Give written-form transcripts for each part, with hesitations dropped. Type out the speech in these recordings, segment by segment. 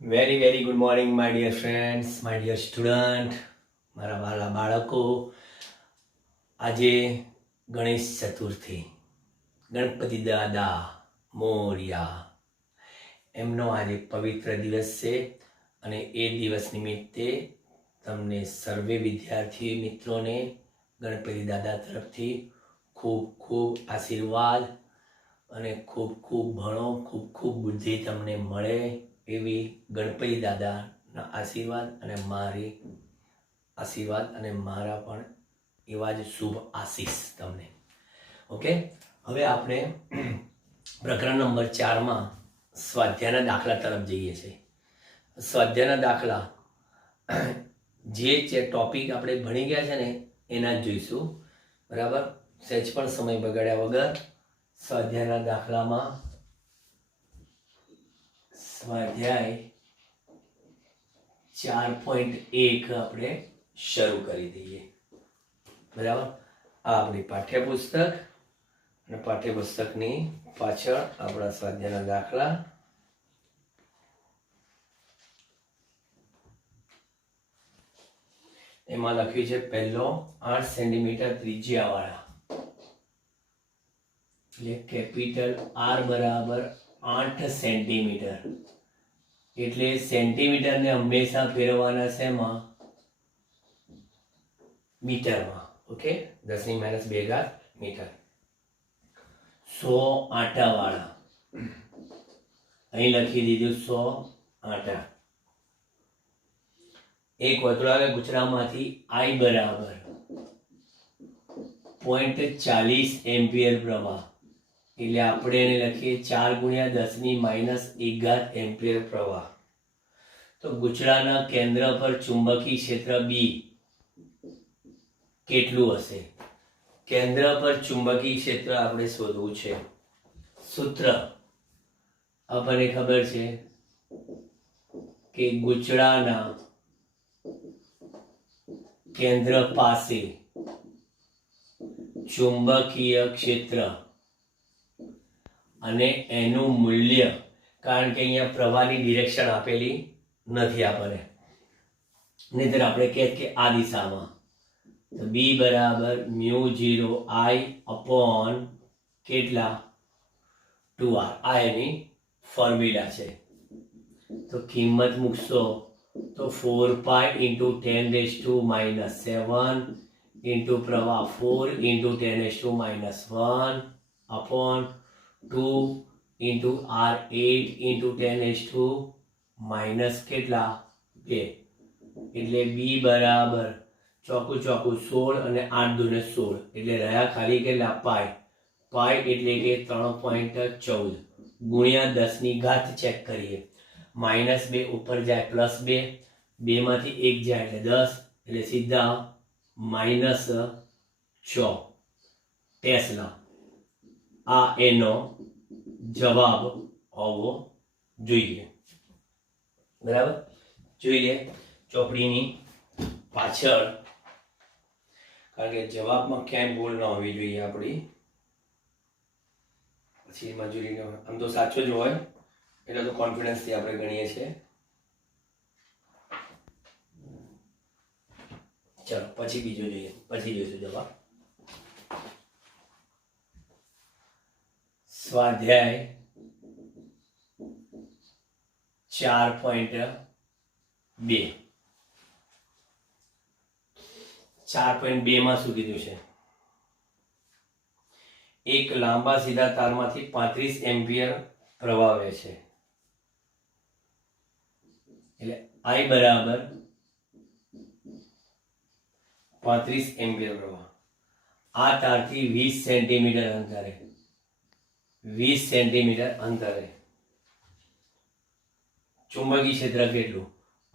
Very good morning my dear friends, my dear student, મારા વાલા બાળકો. આજે ગણેશ ચતુર્થી, ગણપતિ દાદા મોર્યા એમનો આજે પવિત્ર દિવસ છે અને એ દિવસ નિમિત્તે તમને સર્વે વિદ્યાર્થી મિત્રોને ગણપતિ દાદા તરફથી ખૂબ ખૂબ આશીર્વાદ અને ખૂબ ખૂબ ભણો, ખૂબ ખૂબ બુદ્ધિ તમને મળે એવી ગણપતિ દાદાના આશીર્વાદ અને મારી આશીર્વાદ અને મારા પણ એવા જ શુભ આશીષ તમને. ઓકે, હવે આપણે પ્રકરણ નંબર 4માં સ્વાધ્યાયના દાખલા તરફ જઈએ છીએ. સ્વાધ્યાયના દાખલા જે ટોપિક આપણે ભણી ગયા છે ને એના જ જોઈશું. બરાબર, સહેજ પણ સમય બગાડ્યા વગર સ્વાધ્યાયના દાખલામાં સ્વાધ્યાય 4.1 આપણે શરૂ કરી દઈએ. બરાબર, આ આપણી પાઠ્યપુસ્તક અને પાઠ્યપુસ્તકની પાછળ આપણા સ્વાધ્યાયના દાખલા. એમાં લખ્યું છે પહેલો 8 સેન્ટીમીટર ત્રિજ્યાવાળા, એટલે કેપિટલ R બરાબર 8 સેન્ટીમીટર. એટલે સેન્ટીમીટરને હંમેશા ફેરવવાના છે એમાં મીટરમાં. Okay, 10⁻2 metre. 100 આંટાવાળા, અહીં લખી દીધું 100 આંટા. એક વર્તુળાકાર ગુચરામાંથી I બરાબર 0.40 એમ્પિયર પ્રવાહ, એટલે આપણે એને લખીએ 4×10⁻1 એમ્પિયર પ્રવાહ. તો ગુચડાના કેન્દ્ર પર ચુંબકી ક્ષેત્ર B કેટલું હશે? કેન્દ્ર પર ચુંબકી ક્ષેત્ર આપણે શોધવું છે. સૂત્ર આપણને ખબર છે કે ગુચડાના કેન્દ્ર પાસે ચુંબકીય ક્ષેત્ર અને એનું મૂલ્ય, કારણ કે અહીંયા પ્રવાહની ડિરેક્શન આપેલી નથી આપણને, નહીંતર આપણે કહેત કે આ દિશામાં, તો B બરાબર μ0I અપોન કેટલા 2R. આ એની ફોર્મ્યુલા છે. તો કિંમત મૂકશો તો 4π × 10⁻⁷ ઇન્ટુ પ્રવાહ 4 × 10⁻1 અપોન 2 × R 8 × 10⁻² કેટલા 2. એટલે B બરાબર ચોકું 16 અને 8 દૂને 16, એટલે રહ્યા ખાલી કેટલા પાઈ. એટલે કે 3.14 ગુણ્યા 10⁻, ચેક કરીએ. -2 ઉપર જાય +2, 2 માંથી 1 જાય એટલે 10, એટલે સીધા -6 ટેસ્લા. આ એનો જવાબ હોવો જોઈએ. બરાબર, જોઈએ ચોપડીની પાછળ, કારણ કે જવાબમાં ક્યાંય ભૂલ ન હોવી જોઈએ આપણી. પછી મજૂરીનો આમ તો સાચો જ હોય એટલે તો કોન્ફિડન્સથી આપણે ગણીએ છીએ. ચલો પછી બીજો જોઈએ, પછી જોઈશું જવાબ. સ્વાધ્યાય 4.2 4.2 માં શું કીધું છે? એક લાંબા સીધા તારમાંથી 35 એમ્પિયર પ્રવાહ વહે છે. એટલે I બરાબર 35 એમ્પિયર પ્રવાહ. આ તારથી 20 સેન્ટીમીટર અંતરે, 20 સેન્ટીમીટર અંતરે ચુંબકી ક્ષેત્ર કેટલું?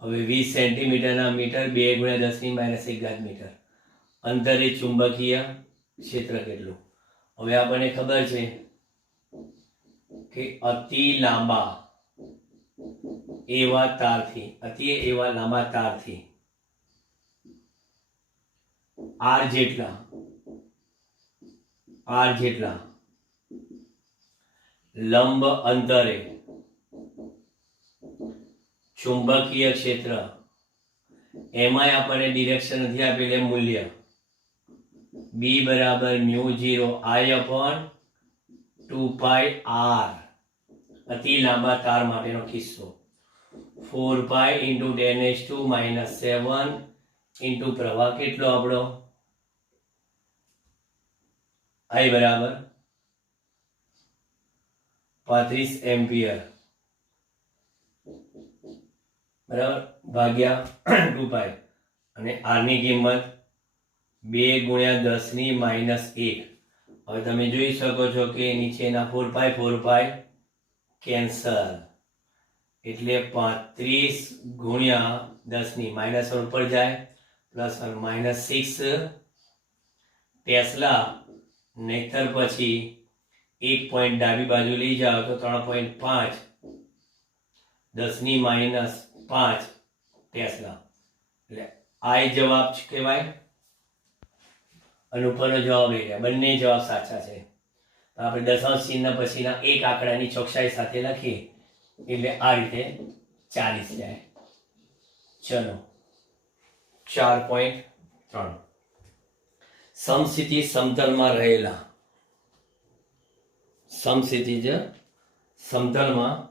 હવે 20 સેન્ટીમીટરના મીટર 2×10⁻1 મીટર અંતરે ચુંબકીય ક્ષેત્ર કેટલું? હવે આપણને ખબર છે કે અતિ લાંબા તારથી R જેટલા લંબ અંતરે ચુંબકીય ક્ષેત્ર એમાંય આપણને ડિરેક્શન નથી આપેલું મૂલ્ય બી બરાબર mu 0 I upon 2 pi R અતિ લાંબા તાર માટેનો કિસ્સો 4 પાઈ ઇન્ટુ 10⁻⁻7 ઇન્ટુ પ્રવાહ કેટલો આપણો આઈ બરાબર 35 એમ્પિયર બરાબર ભાગ્યા 2 પાઈ અને આર ની કિંમત 2 × 10⁻1. હવે તમે જોઈ શકો છો કે નીચેના 4 પાઈ કેન્સલ એટલે 35 × 10⁻1 ઉપર જાય +1 -6 ટેસ્લા નહીતર પછી 1 પોઈન્ટ ડાબી બાજુ લઈ જાઓ તો 3.5 10⁻5 ટેસ્લા એટલે આ જવાબ કહેવાય અને ઉપરનો જવાબ એ રહ્યા. બંને જવાબ સાચા છે. આપણે દશાંશ ચિહ્ન પછીના એક આંકડાની ચોકસાઈ સાથે લખીએ એટલે આ રીતે 40 જાય. ચલો 4.3 સમસ્થિતિ સમતલમાં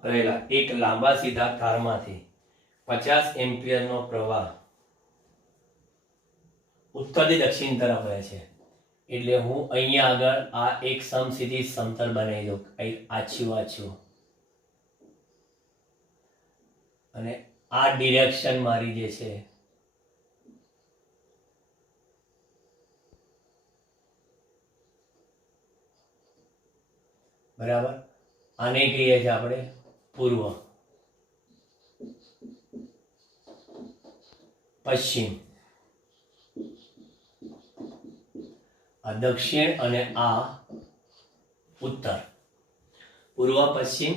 રહેલા એક લાંબા સીધા તારમાંથી 50 એમ્પિયરનો પ્રવાહ ઉત્તરથી દક્ષિણ તરફ વહે છે. એટલે હું અહીંયા આગળ આ એક સમસ્થિતિ સમતલ બનાવી દઉં આછું અને આ ડિરેક્શન મારી જે છે બરાબર આને કહીએ છીએ આપણે પૂર્વ પશ્ચિમ આ દક્ષિણ અને આ ઉત્તર પૂર્વ પશ્ચિમ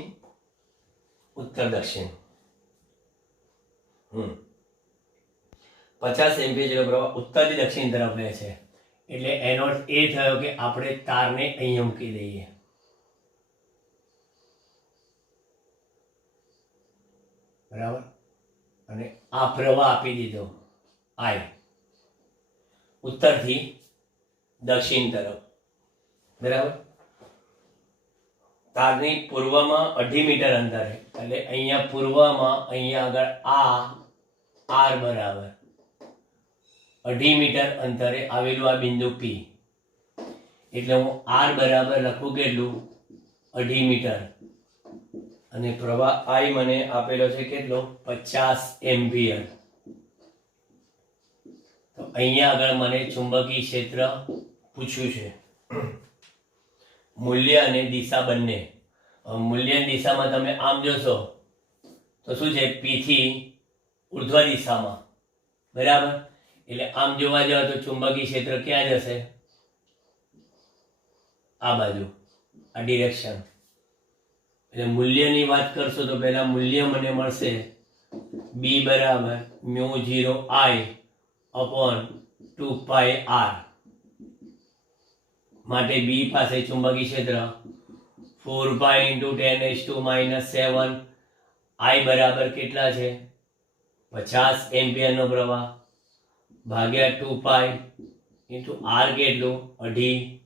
ઉત્તર દક્ષિણ 50 એમ્પિયર જેટલો પ્રવાહ ઉત્તરથી દક્ષિણ તરફ વહે છે એટલે એનો અર્થ એ થયો કે આપણે તારને અહીંયા મૂકી દઈએ બરાબર અને આ પ્રવાહ આપી દીધો આઈ ઉત્તરથી દક્ષિણ તરફ બરાબર તારની પૂર્વમાં 2.5 મીટર અંતરે એટલે અહીંયા પૂર્વમાં અહીંયા આગળ આ આર બરાબર 2.5 મીટર અંતરે આવેલું આ બિંદુ પી એટલે હું આર બરાબર લખું કેટલું 2.5 મીટર અને પ્રવાહ આઈ મને આપેલો છે કેટલો 50 એમ્પિયર. તો અહીંયા આગળ મને ચુંબકીય ક્ષેત્ર પૂછ્યું છે મૂલ્ય અને દિશા બંને. મૂલ્ય દિશામાં તમે આમ જોશો તો શું છે પી થી ઉર્ધ્વ દિશામાં બરાબર એટલે આમ જોવા જાવ તો ચુંબકીય ક્ષેત્ર ક્યાં જશે આ બાજુ આ ડિરેક્શન એટલે મૂલ્યની વાત કરશો તો પહેલા મૂલ્ય મને મળશે બી બરાબર mu 0 I upon 2 pi R માટે બી પાસે ચુંબકીય ક્ષેત્ર 4 પાઈ ઇન્ટુ 10⁻⁻7 આઈ બરાબર કેટલા છે 50 એમ્પિયરનો પ્રવાહ ભાગ્યા 2 પાઈ ઇન્ટુ આર કેટલું 2.5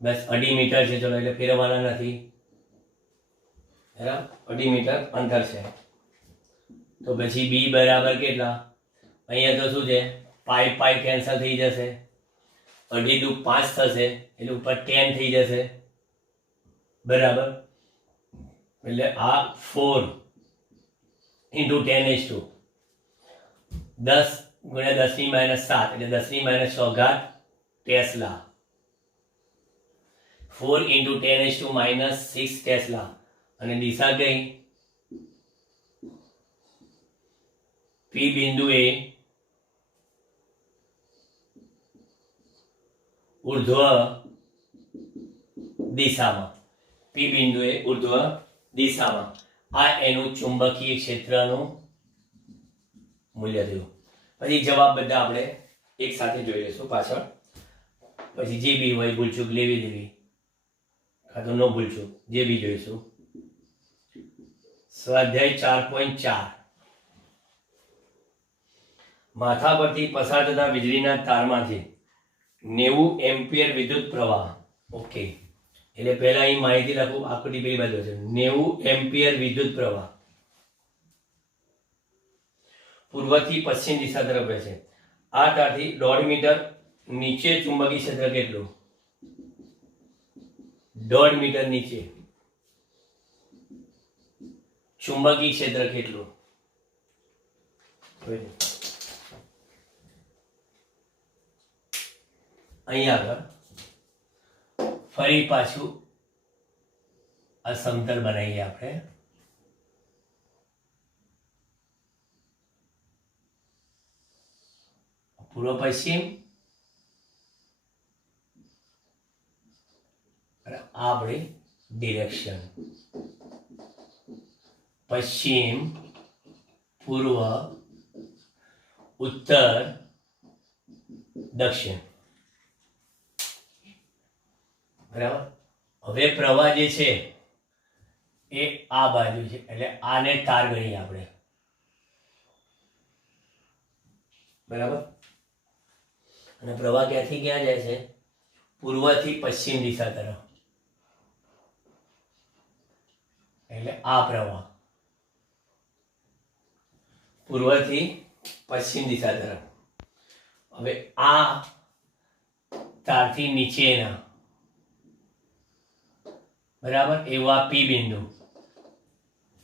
બસ 2.5 મીટર છે ચલો એટલે ફેરવવાના નથી બરાબર 2.5 મીટર અંતર છે તો પછી બી બરાબર કેટલા અહીંયા તો શું છે પાઈ પાઈ કેન્સલ થઈ જશે 2.5 દુ 5 થશે એટલે ઉપર 10 થઈ જશે બરાબર એટલે આ 4 ઇન્ટુ 10⁻10 × 10⁻7 એટલે 10⁻6 ટેસ્લા 4 ઇન્ટુ 10⁻6 ટેસ્લા અને દિશા કઈ પી બિંદુએ ઉર્ધ્વ દિશામાં પી બિંદુએ ઉર્ધ્વ દિશામાં આ એનું ચુંબકીય ક્ષેત્રનું મૂલ્ય થયું. પછી જવાબ બધા આપણે એક સાથે જોઈ લઈશું પાછળ પછી જે બી હોય ભૂલચૂક લેવી દેવી કાં તો ન ભૂલચૂક જે બી જોઈશું. સ્વાધ્યાય 4.4 માથા પરથી પસાર થતા વીજળીના તારમાંથી 90 એમ્પિયર વિદ્યુત પ્રવાહ. ઓકે, એટલે પહેલા અહીં માહિતી લખું, આકૃતિ પેલી બાજુ છે. 90 એમ્પિયર વિદ્યુત પ્રવાહ પૂર્વથી પશ્ચિમ દિશા તરફ વહે છે. આ તારથી 1.5 મીટર નીચે ચુંબકીય ક્ષેત્ર કેટલું? 1.5 મીટર નીચે ચુંબકીય ક્ષેત્ર કેટલું? અહીંયા આગળ ફરી પાછું આ સમતલ બનાવીએ આપણે. પૂર્વ પશ્ચિમ, આપણી ડિરેક્શન પશ્ચિમ, પૂર્વ, ઉત્તર, દક્ષિણ. બરાબર. હવે પ્રવાહ જે છે એ આ બાજુ છે, એટલે આને તાર ગણીએ આપણે. બરાબર. અને પ્રવાહ ક્યાંથી ક્યાં જાય છે? પૂર્વથી પશ્ચિમ દિશા તરફ, એટલે આ પ્રવાહ પૂર્વથી પશ્ચિમ દિશા તરફ. હવે આ તારથી નીચેના, બરાબર, એવું આ પી બિંદુ,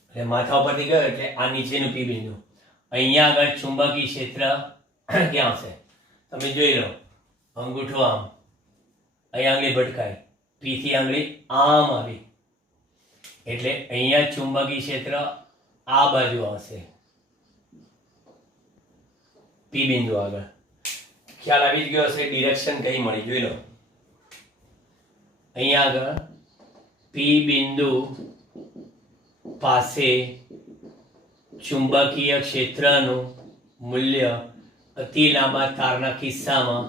એટલે માથા ઉપરથી ગયો એટલે આ નીચેનું પી બિંદુ. અહીંયા આગળ ચુંબકીય ક્ષેત્ર ક્યાં આવશે? તમે જોઈ લો, અંગૂઠો આમ, અહીંયા આંગળી ભટકાય, પી થી આંગળી આમ આવી, એટલે અહીંયા ચુંબકીય ક્ષેત્ર આ બાજુ આવશે, પી બિંદુ આગળ. ખ્યાલ આવી જ ગયો હશે, ડિરેક્શન કઈ મળી, જોઈ લો. અહીંયા આગળ પી બિંદુ પાસે ચુંબકીય ક્ષેત્રનું મૂલ્ય અતિ લાંબા તારના કિસ્સામાં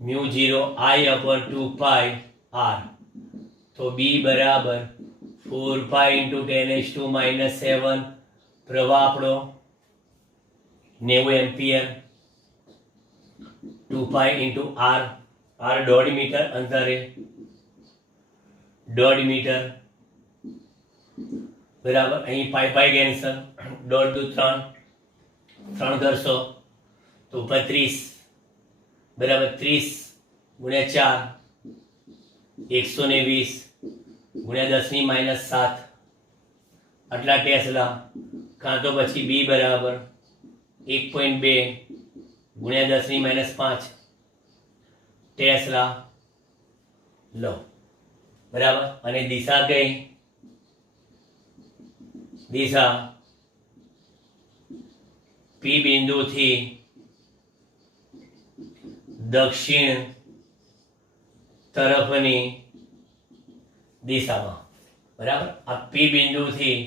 μ0I/2πr, તો B બરાબર 4π × 10⁻⁻⁷. પ્રવાહ આપણો 90 એમ્પિયર, 2π × r, r 1.5 મીટર અંતરે, 1.5 મીટર. બરાબર. અહીં પાઈ કેન્સલ, 1.5 × 3, 3 કરશો તો 35, બરાબર. 30 × 4, 120 × 10⁻⁷, આટલા ટેસ્લા. કાં તો પછી બી બરાબર 1.2 × 10⁻⁵ ટેસ્લા લો. બરાબર. અને દિશા કઈ? દિશા પી બિંદુથી દક્ષિણ તરફની દિશામાં. બરાબર. આ પી બિંદુથી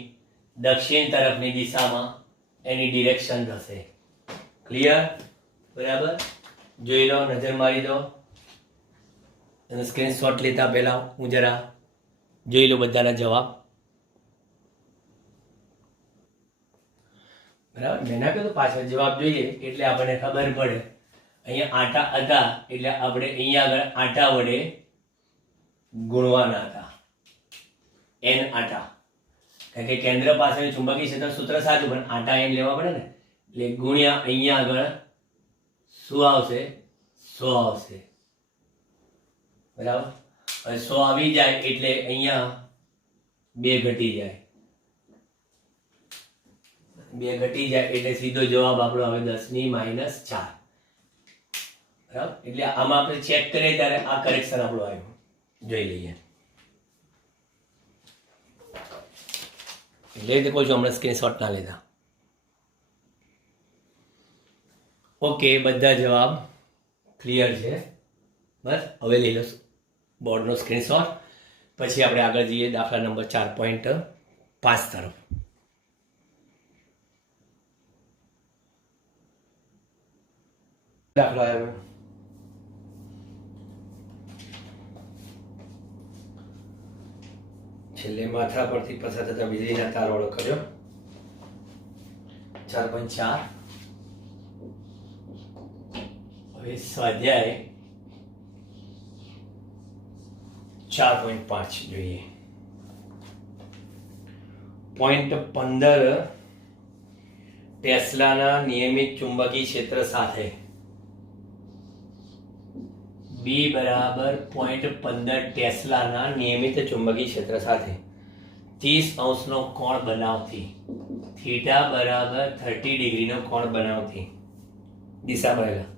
દક્ષિણ તરફની દિશામાં એની ડિરેક્શન થશે. ક્લિયર? બરાબર. જોઈ લો, નજર મારી દો. અને સ્ક્રીનશોટ લેતા પહેલા હું જરા જોઈ લો બધાના જવાબ. બરાબર. મેં ના કીધું પાછળ જવાબ જોઈએ એટલે આપણને ખબર પડે. અહીંયા આટા હતા એટલે આપણે અહીંયા આગળ આટા વડે ગુણવાના હતા, n આટા. કારણ કે કેન્દ્ર પાસેનું ચુંબકીય ક્ષેત્ર સૂત્ર સાચું, પણ આટા n લેવા પડે ને, એટલે ગુણ્યા અહીંયા આગળ શું આવશે? 100 આવશે. બરાબર. હવે 100 આવી જાય એટલે અહીંયા 2 ઘટી જાય, 2 ઘટી જાય એટલે સીધો જવાબ આપણો આવે 10⁻⁴. બરાબર. એટલે આમાં આપણે ચેક કરીએ ત્યારે આ કરેક્શન આપણું આવ્યું. જોઈ લઈએ. એટલે કહું છું હમણાં સ્ક્રીનશોટ ના લીધા. ઓકે, બધા જવાબ ક્લિયર છે. બસ હવે લઈ લો બોર્ડનો સ્ક્રીનશોટ. પછી આપણે આગળ જઈએ દાખલા નંબર 4.5 તરફ. દાખલો આવ્યો. છેલ્લે માથા પરથી પસાર થતા વીજળીના તારવાળો કર્યો. 4.4. હવે સ્વાધ્યાય 4.5 જોઈએ. પોઈન્ટ 15 ટેસ્લાના નિયમિત ચુંબકીય ક્ષેત્ર સાથે બી બરાબર 0.15 ટેસ્લાના નિયમિત ચુંબકીય ક્ષેત્ર સાથે 30 અંશનો કોણ બનાવતી થીટા બરાબર 30 ડિગ્રીનો કોણ બનાવતી દિશા બદલા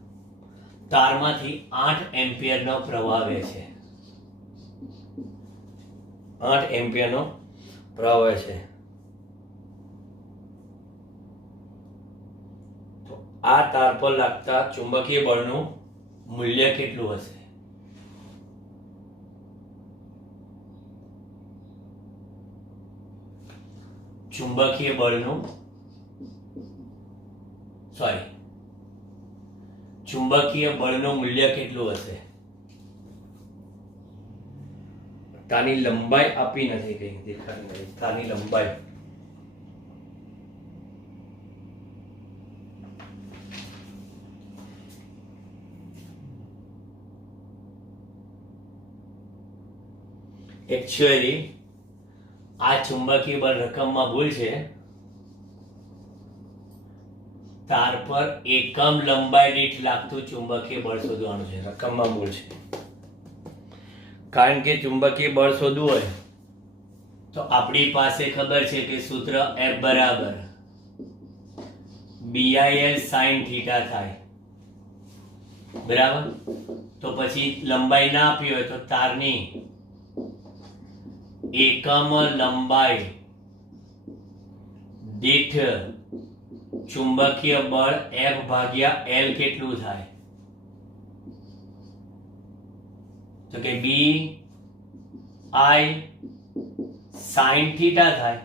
તારમાંથી 8 એમ્પિયરનો પ્રવાહ વહે છે. 8 એમ્પિયરનો પ્રવાહ વહે છે. તો આ તાર પર લાગતા ચુંબકીય બળનું મૂલ્ય કેટલું હશે? ચુંબકીય બળનું મૂલ્ય કેટલું હશે? તારની લંબાઈ આપી નથી, કઈ દેખાડી નથી. તારની લંબાઈ એકચ્યુઅલી આ ચુંબકીય બળ રકમમાં ભૂલ છે. તાર પર એકમ લંબાઈ દીઠ લાગતું ચુંબકીય બળ શોધવાનું છે. રકમમાં ભૂલ છે. કારણ કે ચુંબકીય બળ શોધવું હોય તો આપણી પાસે ખબર છે કે સૂત્ર F બરાબર BIL sin થીટા થાય. બરાબર? તો પછી લંબાઈ ના આપી હોય તો તારની એકમ લંબાઈ દીઠ ચુંબકીય બળ F ભાગ્યા L કેટલું થાય? તો કે BI sin થીટા થાય.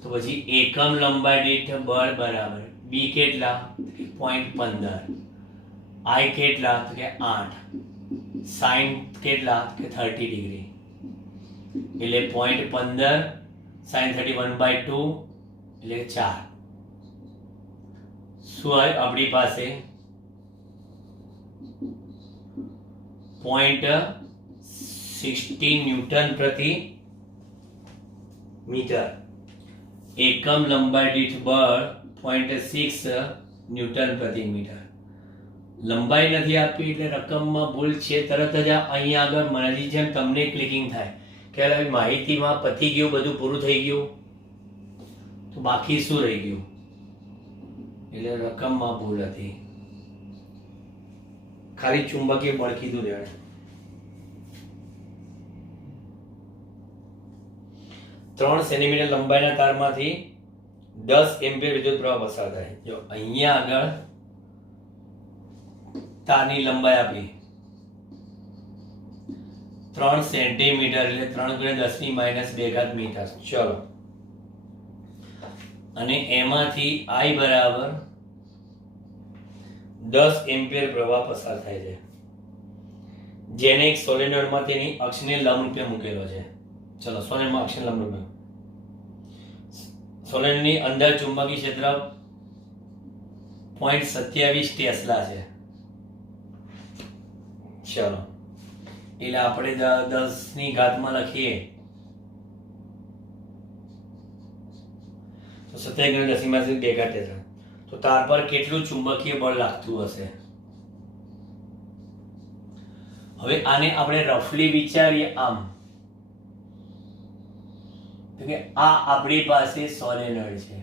તો પછી એકમ લંબાઈ દીઠ બળ બરાબર B કેટલા? 0.15. I કેટલા? તો કે 8. sin કેટલા? કે 30 ડિગ્રી. એટલે 0.15 sin 31/2 એટલે 4. શું આવ્યું આપણી પાસે? 0.16 ન્યૂટન પ્રતિ મીટર. એકમ લંબાઈ દીઠ બળ 0.6 ન્યૂટન પ્રતિ મીટર. લંબાઈ નથી આપી એટલે રકમમાં ભૂલ છે. તરત જ અહીંયા આગળ મારી જેમ તમને ક્લિકિંગ થાય કે માહિતીમાં પતી ગયું, બધું પૂરું થઈ ગયું, તો બાકી શું રહી ગયું? એટલે રકમમાં ભૂલ હતી. ખાલી ચુંબકીય બળ કીધું છે. 3 સેન્ટીમીટર લંબાઈના તારમાંથી 10 એમ્પિયર વિદ્યુત પ્રવાહ પસાર થાય. જો અહીંયા આગળ તારની લંબાઈ આપી 3 સેન્ટીમીટર એટલે 3 × 10⁻² મીટર. ચલો, અને એમાંથી I બરાબર 10 એમ્પિયર પ્રવાહ પસાર થાય છે, જેને એક સોલેનોઇડમાં તેની અક્ષને લંબરૂપે મૂકેલો છે. ચલો, સોલેનોઇડમાં અક્ષને લંબરૂપે. સોલેનોઇડની અંદર ચુંબકીય ક્ષેત્ર 0.27 ટેસ્લા છે. ચલો, એટલે આપણે 10⁻³ લખીએ તો 27 × 10⁻² ટેસ્લા. તો તાર પર કેટલું ચુંબકીય બળ લાગતું હશે? હવે આને આપણે રફલી વિચારીએ આમ કે આ આપણી પાસે સોલેનોઇડ છે.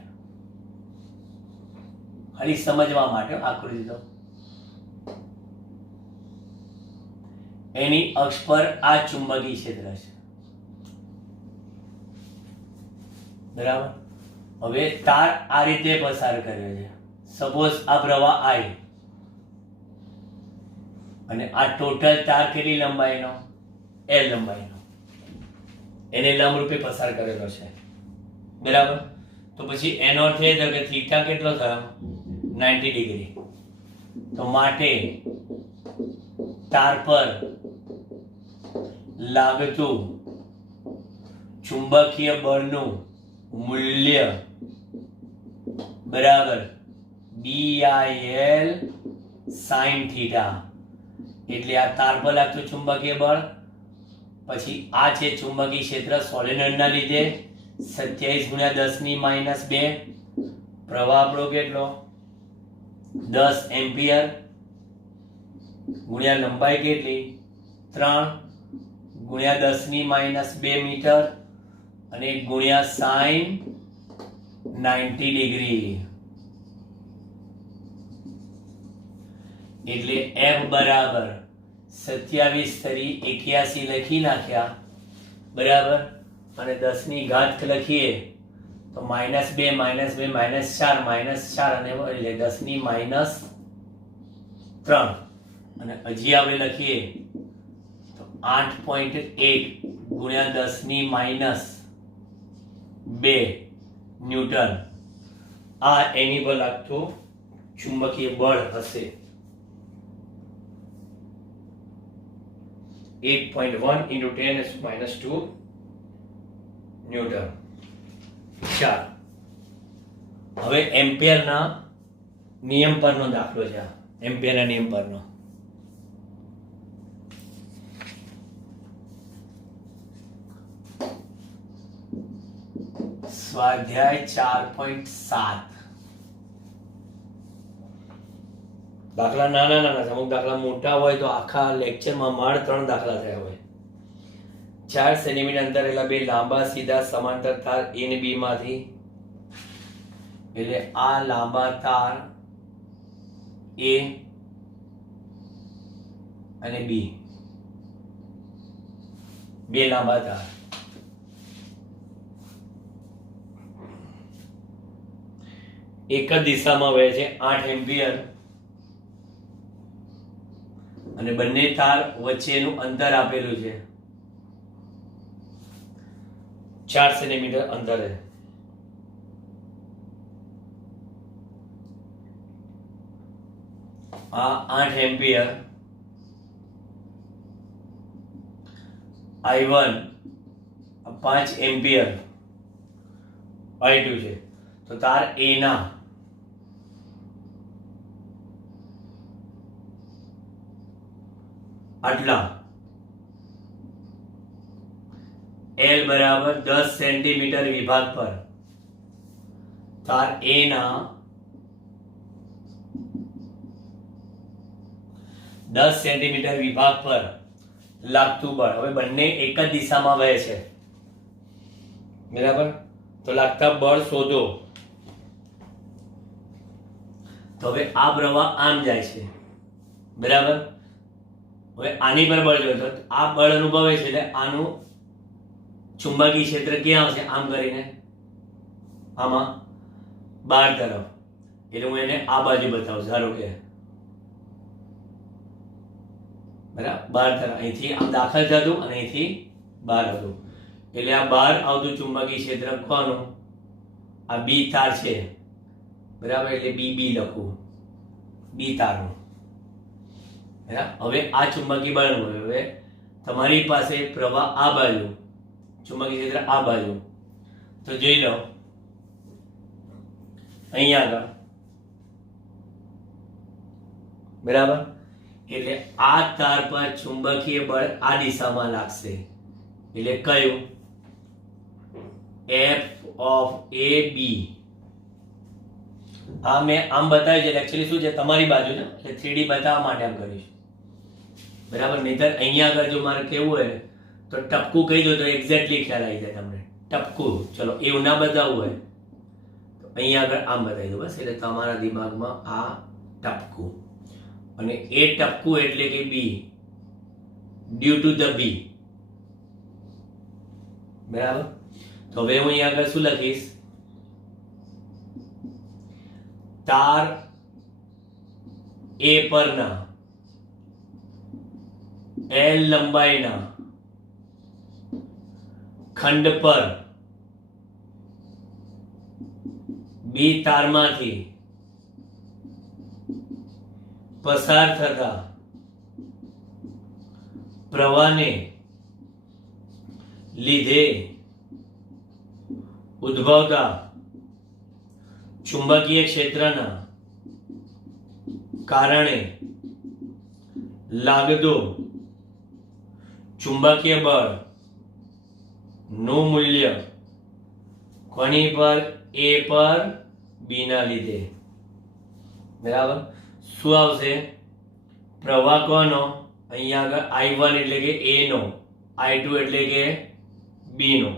ખાલી સમજવા માટે આકૃતિ તો એની અક્ષ પર આ ચુંબકીય ક્ષેત્ર છે. બરાબર? હવે તાર આ રીતે પસાર કર્યો છે. સપોઝ આ પ્રવાહ I અને આ ટોટલ તાર કેટલી લંબાઈનો? L લંબાઈનો. એને લંબરૂપે પસાર કરેલો છે. બરાબર? તો પછી એનો અર્થ એ થયો કે થીટા કેટલો થયો? 90 ડિગ્રી. તો માટે તાર પર લાગતું ચુંબકીય બળનું મૂલ્ય બરાબર BIL sin થીટા, એટલે આ તાર પર લાગતું ચુંબકીય બળ, પછી આ છે ચુંબકીય ક્ષેત્ર સોલેનોઇડના લીધે 27 × 10⁻², પ્રવાહ આપણો કેટલો 10 એમ્પિયર ગુણ્યા લંબાઈ કેટલી 3 ગુણ્યા 10⁻² મીટર અને ગુણ્યા sin 90 ડિગ્રી, એટલે F બરાબર 27 * 81 લખી નાખ્યા બરાબર, અને 10 ની ઘાત લખીએ તો -2 -2 -4 -4 અને એટલે 10 ની -3 અને હજી આપણે લખીએ તો 8.8 ગુણ્યા 10 ની -2 ન્યૂટન, આ એની પર લાગતું ચુંબકીય બળ હશે. 8.1 × 10⁻² ન્યૂટન. ચાલો હવે એમ્પિયરના નિયમ પરનો દાખલો છે. એમ્પિયરના નિયમ પરનો સ્વાધ્યાય 4.7. દાખલા નાના નાના છે, અમુક દાખલા મોટા હોય તો આખા લેક્ચરમાં માળ 3 દાખલા થયા હોય. 4 સેન્ટીમીટર અંતર રહેલા બે લાંબા સીધા સમાંતર તાર A અને B માંથી, એટલે આ લાંબા તાર A અને B, બે લાંબા તાર એક જ દિશામાં વહે છે 8 એમ્પિયર, અને બંને તાર વચ્ચેનું અંતર આપેલું છે 4 સેન્ટીમીટર અંતરે. આ 8 એમ્પિયર I1, 5 એમ્પિયર I2 છે, તો તાર A ના આટલા L બરાબર 10 સેન્ટીમીટર વિભાગ પર, તાર A ના 10 સેન્ટીમીટર વિભાગ પર લાગતું બળ. હવે બંને એક જ દિશામાં વહે છે બરાબર, તો લાગતા બળ શોધો. તો હવે આ પ્રવાહ આમ જાય છે બરાબર, હવે આની પર બળ જોયો તો આ બળ અનુભવે છે, એટલે આનું ચુંબકીય ક્ષેત્ર ક્યાં આવશે આમ કરીને આમાં બહાર તરફ, એટલે હું એને આ બાજુ બતાવું. ધારો કે બરાબર બહાર તરફ, અહીંથી આમ દાખલ થતું અને અહીંથી બહાર આવતું, એટલે આ બહાર આવતું ચુંબકીય ક્ષેત્ર કોનું, આ B તાર છે બરાબર, એટલે BB લખું, B તારનું. હવે આ ચુંબકીય બળ હોય, હવે તમારી પાસે પ્રવાહ આ બાજુ, ચુંબકીય ક્ષેત્ર આ બાજુ, તો જોઈ લો અહીંયા આગળ બરાબર, એટલે આ તાર પર ચુંબકીય બળ આ દિશામાં લાગશે, એટલે કયું F of AB. આ મેં આમ બતાવ્યું છે, એકચ્યુઅલી શું છે તમારી બાજુ છે, એટલે 3D બતાવવા માટે આમ કરીશ બરાબર. નહીતર અહીંયા આગળ જો મારે કેવું હોય તો ટપકું કહી દો તો એક્ઝેક્ટલી ખ્યાલ આવી જાય તમને. ટપકું ચલો એવું ના બતાવવું હોય તો અહીંયા આગળ આમ બતાવી દો બસ, એટલે તમારા દિમાગમાં આ ટપકું, અને એ ટપકું એટલે કે B, due to the B બરાબર. તો હવે હું અહીંયા આગળ શું લખીશ, તાર A પરના L લંબાઈના ખંડ પર B તારમાંથી પસાર થતા પ્રવાહને લીધે ઉદ્ભવતા ચુંબકીય ક્ષેત્રના કારણે લાગતો ચુંબકીય બળ નું મૂલ્ય કોની પર? એ પર બી ના લીધે. બરાબર. શું આવશે? પ્રવાહ કોનો? અહીંયા આગળ I1 એટલે કે A નો, I2 એટલે કે B નો.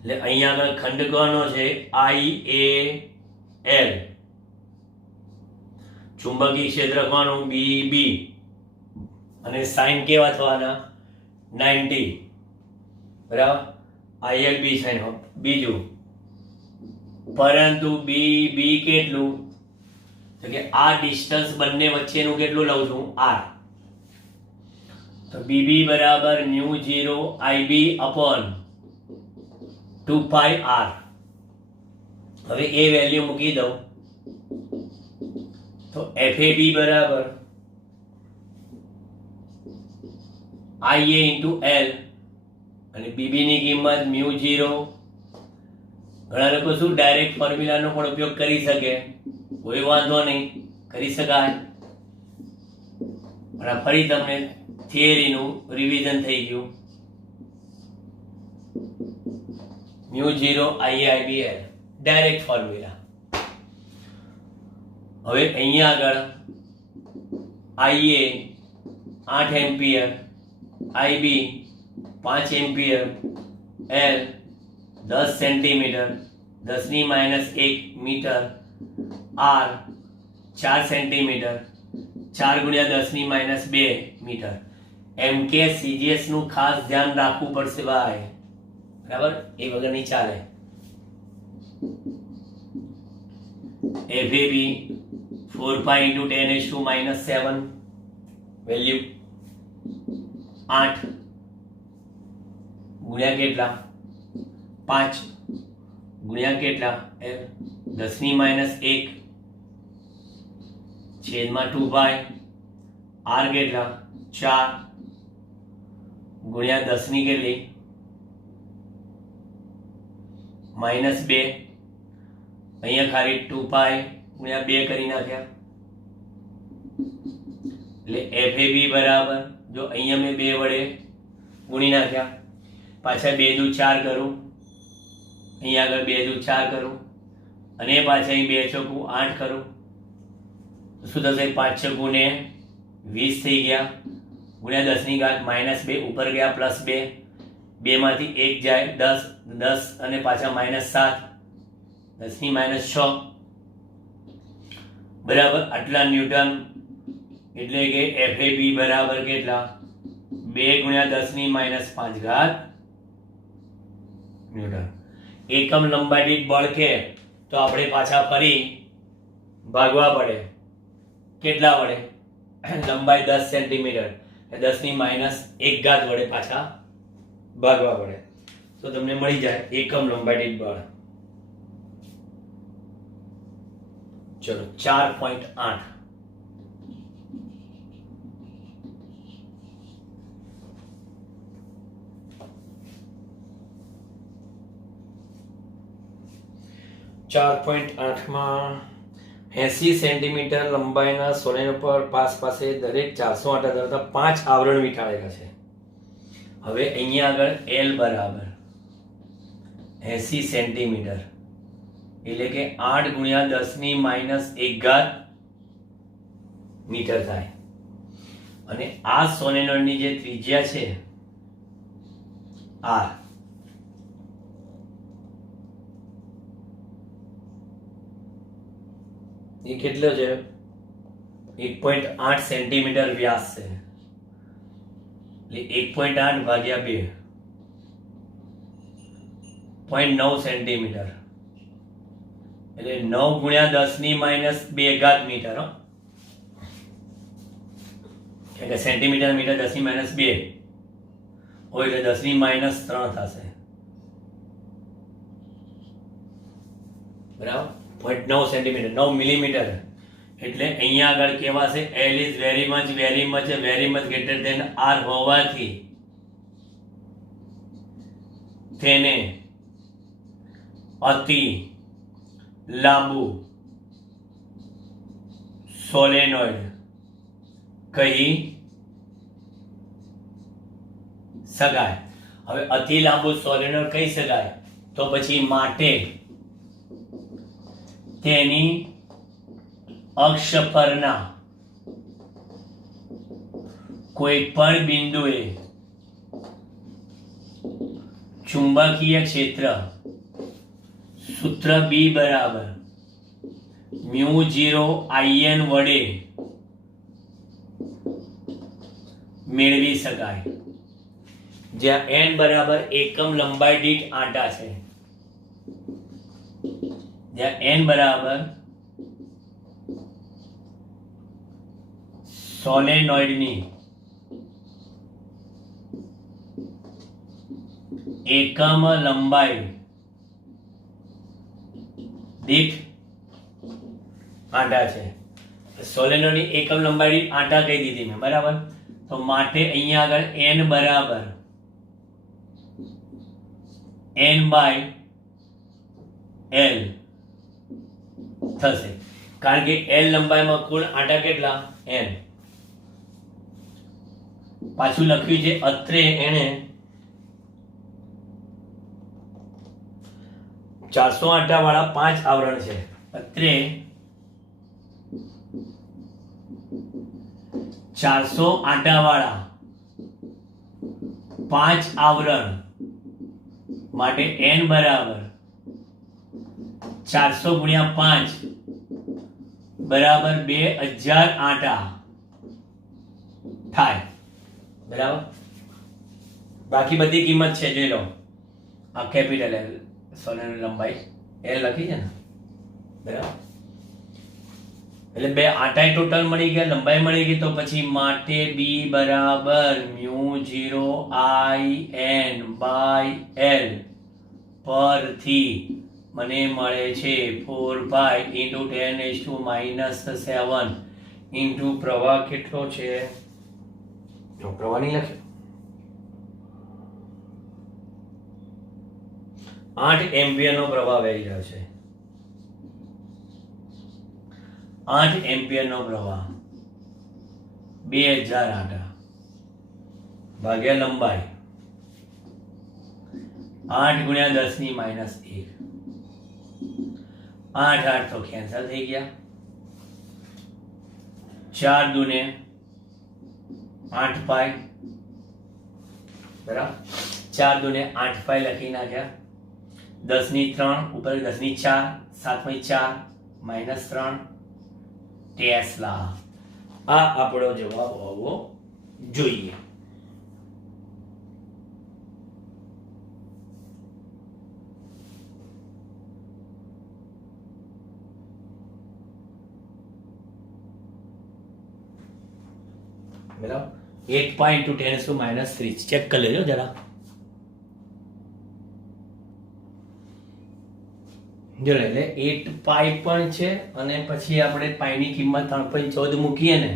એટલે અહીંયા આગળ ખંડ કોનો છે? IAL. ચુંબકીય ક્ષેત્ર કોનું? BB. અને સાઇન કેવા થવાના? 90. બરાબર. IL B sine. બીજું, પરંતુ BB કેટલું? તો કે આ ડિસ્ટન્સ બંને વચ્ચેનું કેટલું લઉં છું? R. તો BB બરાબર μ0 IB upon 2 pi R. હવે એ વેલ્યુ મૂકી દઉં તો FAB બરાબર IA into L અને BB ની કિંમત μ0. ઘણા લોકો શું ડાયરેક્ટ ફોર્મ્યુલાનો પણ ઉપયોગ કરી શકે, કોઈ વાંધો નહીં, કરી શકાય. પણ ફરી તમને થિયરીનું રિવિઝન થઈ ગયું. μ0 IA IBL ડાયરેક્ટ ફોર્મ્યુલા. હવે અહીંયા આગળ IA 8 ampere, IB 5 ampere, L 10 centimetre, 10 ની -1 મીટર, R 4 સેન્ટીમીટર, 4 ગુણ્યા 10 ની -2 મીટર. એમ કે CGS નું ખાસ ધ્યાન રાખવું પડશે ભાઈ. બરાબર, એ વગર નહીં ચાલે. FAB 4 pi into 10⁻⁻7 વેલ્યુ 8 ગુણ્યા કેટલા? 5 ગુણ્યા કેટલા? 10 ની -1 છેદમાં 2 pi. R કેટલા? 4 ગુણ્યા 10 ની કેટલી? -2. અહીંયા ખાલી 2 pi ગુણ્યા 2 કરી નાખ્યા. એટલે FAB બરાબર, જો અહીંયા મેં 2 વડે ગુણી નાખ્યા, પાછા 2 દુ 4 કરું, અહીંયા આગળ 2 દુ 4 કરું, અને પાછા અહીં 2 ચોકું 8 કરું, શું થશે? 5 ચોકું ને 20 થઈ ગયા. ગુણ્યા 10 ની ઘાત -2 ઉપર ગયા +2, 2 માંથી 1 જાય 10 અને પાછા -7, 10 ની -6 બરાબર આટલા ન્યૂટન. એટલે કે FAB બરાબર કેટલા? 2 ગુણ્યા 10 ની -5 ઘાત ન્યૂટન. એકમ લંબાઈ દીઠ બળ કે તો આપણે પાછા ફરી ભાગવા પડે. કેટલા વડે? લંબાઈ 10 સેન્ટીમીટર, 10 ની -1 ઘાત વડે પાછા ભાગવા પડે, તો તમને મળી જાય એકમ લંબાઈ દીઠ બળ. ચલો 4.8. માં 80 સેન્ટીમીટર લંબાઈના સોલેનોઇડ પર પાસે દરેક 400 આંટા ધરાવતા 5 આવરણ વીંટાળેલા છે. હવે અહીંયા આગળ L બરાબર 80 સેન્ટીમીટર એટલે કે 8 ગુણ્યા 10 ની -1 ઘાત મીટર થાય. અને આ સોલેનોઇડની જે ત્રિજ્યા છે R, એ કેટલો છે? 1.8 સેન્ટીમીટર વ્યાસ છે. એટલે 1.8 ભાગ્યા 2 0.9 સેન્ટીમીટર, એટલે 9 ગુણ્યા 10 ની -2 ઘાત મીટર. એટલે સેન્ટીમીટર મીટર 10 ની -2 હોય એટલે 10 ની -3 થશે. બરાબર, 0.9 સેન્ટીમીટર, 9 મિલીમીટર. એટલે અહીંયા આગળ કહેવાશે L is very much greater than R હોવાથી તેને અતિ લાંબુ સોલેનોઇડ કહી શકાય. હવે અતિ લાંબુ સોલેનોઇડ કહી શકાય તો પછી માટે તેની અક્ષ પરના કોઈ પણ બિંદુએ ચુંબકીય ક્ષેત્ર સૂત્ર B બરાબર μ0 IN વડે મેળવી શકાય. જ્યાં n બરાબર એકમ લંબાઈ દીઠ આંટા છે, જ્યાં n બરાબર સોલેનોઇડની એકમ લંબાઈ દીઠ આંટા છે. સોલેનોઇડની એકમ લંબાઈ દીઠ આંટા કહી દીધી મેં, બરાબર. તો માટે અહીંયા આગળ n બરાબર n/l થશે, કારણ કે l લંબાઈમાં કુલ આંટા કેટલા? n. પાછું લખ્યું છે અત્રે એને 400 આંટા વાળા 5 આવરણ છે. અત્રે 400 આંટા વાળા 5 આવરણ માટે n બરાબર 400 ગુણ્યા 5 બરાબર 2000 આંટા થાય, બરાબર. બાકી બધી કિંમત છે જોઈ લો. આ કેપિટલ L સોલેનોઇડ લંબાઈ L લખી છે ને, બરાબર. એટલે બે આંટા ટોટલ મળી ગયા, લંબાઈ મળી ગઈ. તો પછી માટે B બરાબર μ0 IN/L પરથી મને મળે છે 4 × 10⁻⁻7 ઇન્ટુ પ્રવાહ કેટલો છે? પ્રવાહ નહીં લખ્યો, 8 એમ્પિયરનો પ્રવાહ વહી રહ્યો છે. 8 એમ્પિયરનો પ્રવાહ 2000 આંટા ભાગ્યા લંબાઈ 8 ગુણ્યા 10⁻1. 8 8 તો કેન્સલ થઈ ગયા. 4 દુને 8 પાઈ, બરાબર. 4 દુને 8 પાઈ લખી નાખ્યા. 10⁻3 ઉપર 10⁻4 7/4 -3 ટેસ્લા. આ આપણો જવાબ હોવો જોઈએ. બરાબર. 8 × 10⁻³ ચેક કરી લેજો જરા. જો એટલે 8 પાઈ પણ છે અને પછી આપણે પાઈની કિંમત 3.14 મૂકીએ ને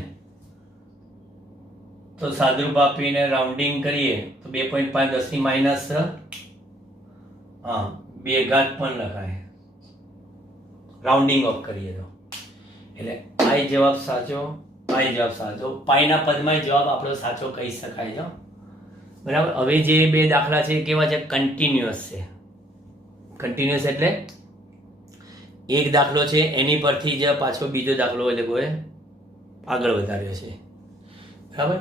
તો સાદુરૂપ આપીને રાઉન્ડિંગ કરીએ તો 2.5 10⁻2 પણ લખાય, રાઉન્ડિંગ ઓફ કરીએ તો. એટલે આ જવાબ સાચો, આ જવાબ સાચો. પાઈના પદમાં જવાબ આપણો સાચો કહી શકાય છે, બરાબર. હવે જે બે દાખલા છે કેવા છે? કન્ટિન્યુઅસ છે. કન્ટિન્યુઅસ એટલે એક દાખલો છે એની પરથી જ પાછો બીજો દાખલો એ લોકોએ આગળ વધાર્યો છે, બરાબર.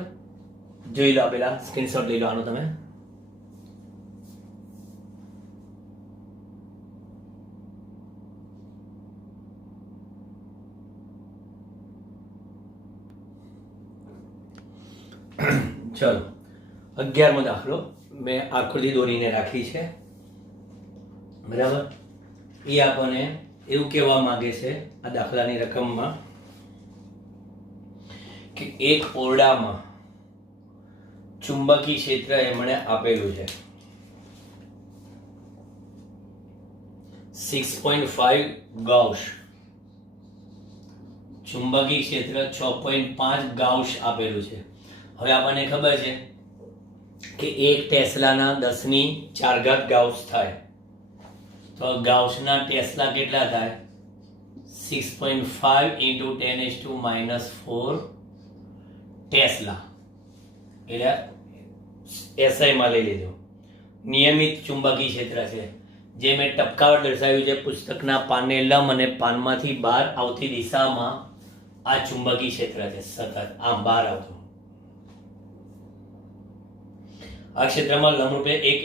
જોઈ લો, પેલા સ્ક્રીનશોટ લઈ લો આનો તમે. ચલો 11મો દાખલો મેં આકૃતિ દોરીને રાખી છે, બરાબર. એ આપણને એવું કહેવા માંગે છે આ દાખલાની રકમમાં કે એક ઓરડામાં ચુંબકી ક્ષેત્ર એમણે આપેલું છે 6.5 ગાઉસ. ચુંબકી ક્ષેત્ર 6.5 ગાઉસ આપેલું છે. હવે આપણને ખબર છે કે 1 ટેસ્લાના 10⁴ ગાઉસ થાય. તો ગાઉસના ટેસ્લા કેટલા થાય? 6.5 into 10⁻⁻4 ટેસ્લા, એટલે SI માં લઈ લીધું. નિયમિત ચુંબકીય ક્ષેત્ર છે, જે મેં ટપકાવટ દર્શાવ્યું છે પુસ્તકના પાને લંબ અને પાનમાંથી બહાર આવતી દિશામાં આ ચુંબકીય ક્ષેત્ર છે, સતત આમ બહાર આવતું. આ ક્ષેત્રમાં લંબરૂપે એક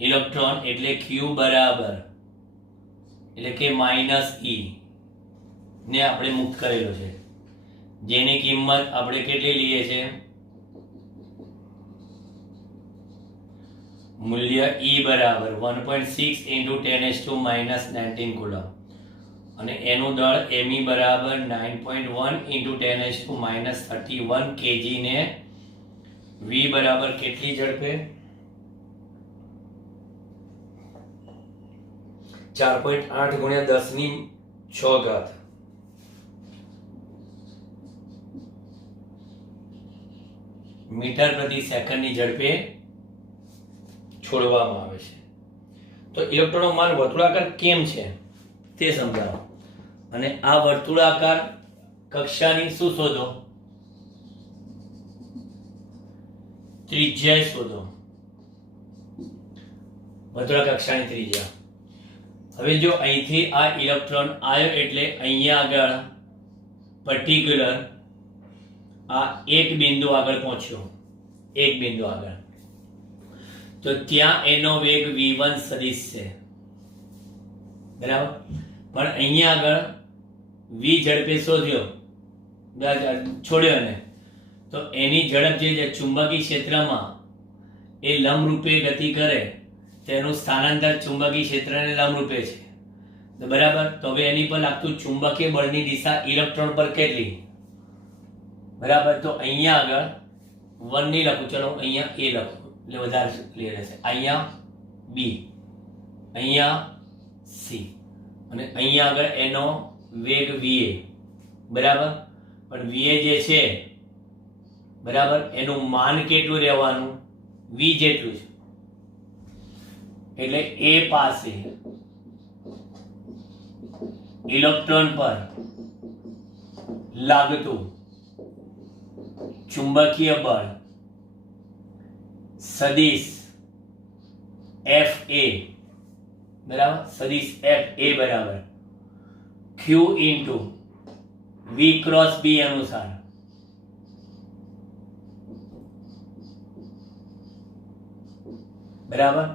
ઇલેક્ટ્રોન એટલે Q બરાબર એટલે કે -E ને આપણે મુક્ત કરેલો છે, જેની કિંમત આપણે કેટલી લઈએ છે, મૂલ્ય E બરાબર 1.6 into 10⁻⁻19 કુલમ, અને એનું દળ Me બરાબર 9.1 into 10⁻31 kg ને V બરાબર કેટલી ઝડપે 4.8 ગુણ્યા 10⁶ મીટર પ્રતિ સેકન્ડની ઝડપે છોડવામાં આવે છે. તો ઇલેક્ટ્રોનનો માર્ગ વર્તુળાકાર કેમ છે તે સમજાવો, અને આ વર્તુળાકાર કક્ષાની શું શોધો, ત્રિજ્યા શોધો, વર્તુળાકાર કક્ષાની ત્રિજ્યા. હવે જો અહીંથી આ ઇલેક્ટ્રોન આવ્યો એટલે અહીંયા આગળ પર્ટિક્યુલર આ એક બિંદુ આગળ પહોંચ્યો, એક બિંદુ આગળ, તો ત્યાં એનો વેગ v1 સદિશ છે, બરાબર. પણ અહીંયા આગળ v ઝડપે શોધ્યો, છોડ્યો ને, તો એની ઝડપ જે ચુંબકીય ક્ષેત્રમાં એ લંબરૂપે ગતિ કરે તેનું સ્થાનાંતર ચુંબકીય ક્ષેત્રને લંબરૂપે છે, તો બરાબર. તો હવે એની પર લાગતું ચુંબકીય બળની દિશા ઇલેક્ટ્રોન પર કેટલી, બરાબર. તો અહીંયા આગળ 1 નહીં લખું, ચલો અહીંયા A લખું એટલે વધારે ક્લિયર રહેશે. અહીંયા B, અહીંયા C, અને અહીંયા આગળ એનો વેગ VA, બરાબર. પણ VA જે છે, બરાબર, એનું માન કેટલું રહેવાનું, V જેટલું છે, એટલે A પાસે ઇલેક્ટ્રોન પર લાગતું ચુંબકીય બળ સદિશ FA, બરાબર, સદિશ FA બરાબર Q into V cross B અનુસાર બરાબર.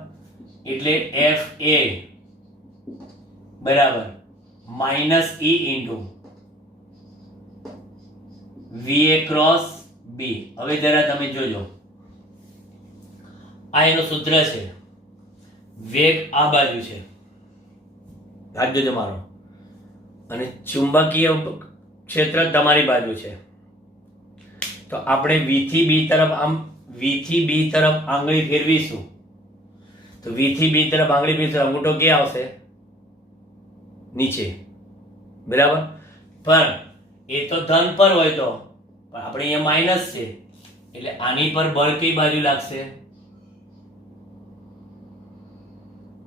એટલે FA બરાબર -E into VA cross B. હવે જરા તમે જોજો, આ એનું સૂત્ર છે, વેગ આ બાજુ છે, હાથ જોજો મારો, અને ચુંબકીય ક્ષેત્ર તમારી બાજુ છે. તો આપણે V થી B તરફ આંગળી ફેરવીશું, તો V થી B તરફ આંગળી ફેરવીશું, અંગૂઠો ક્યાં આવશે, નીચે, બરાબર. પણ એ તો ધન પર હોય તો, પણ આપણે અહીંયા માઇનસ છે, એટલે આની પર બળ કઈ બાજુ લાગશે,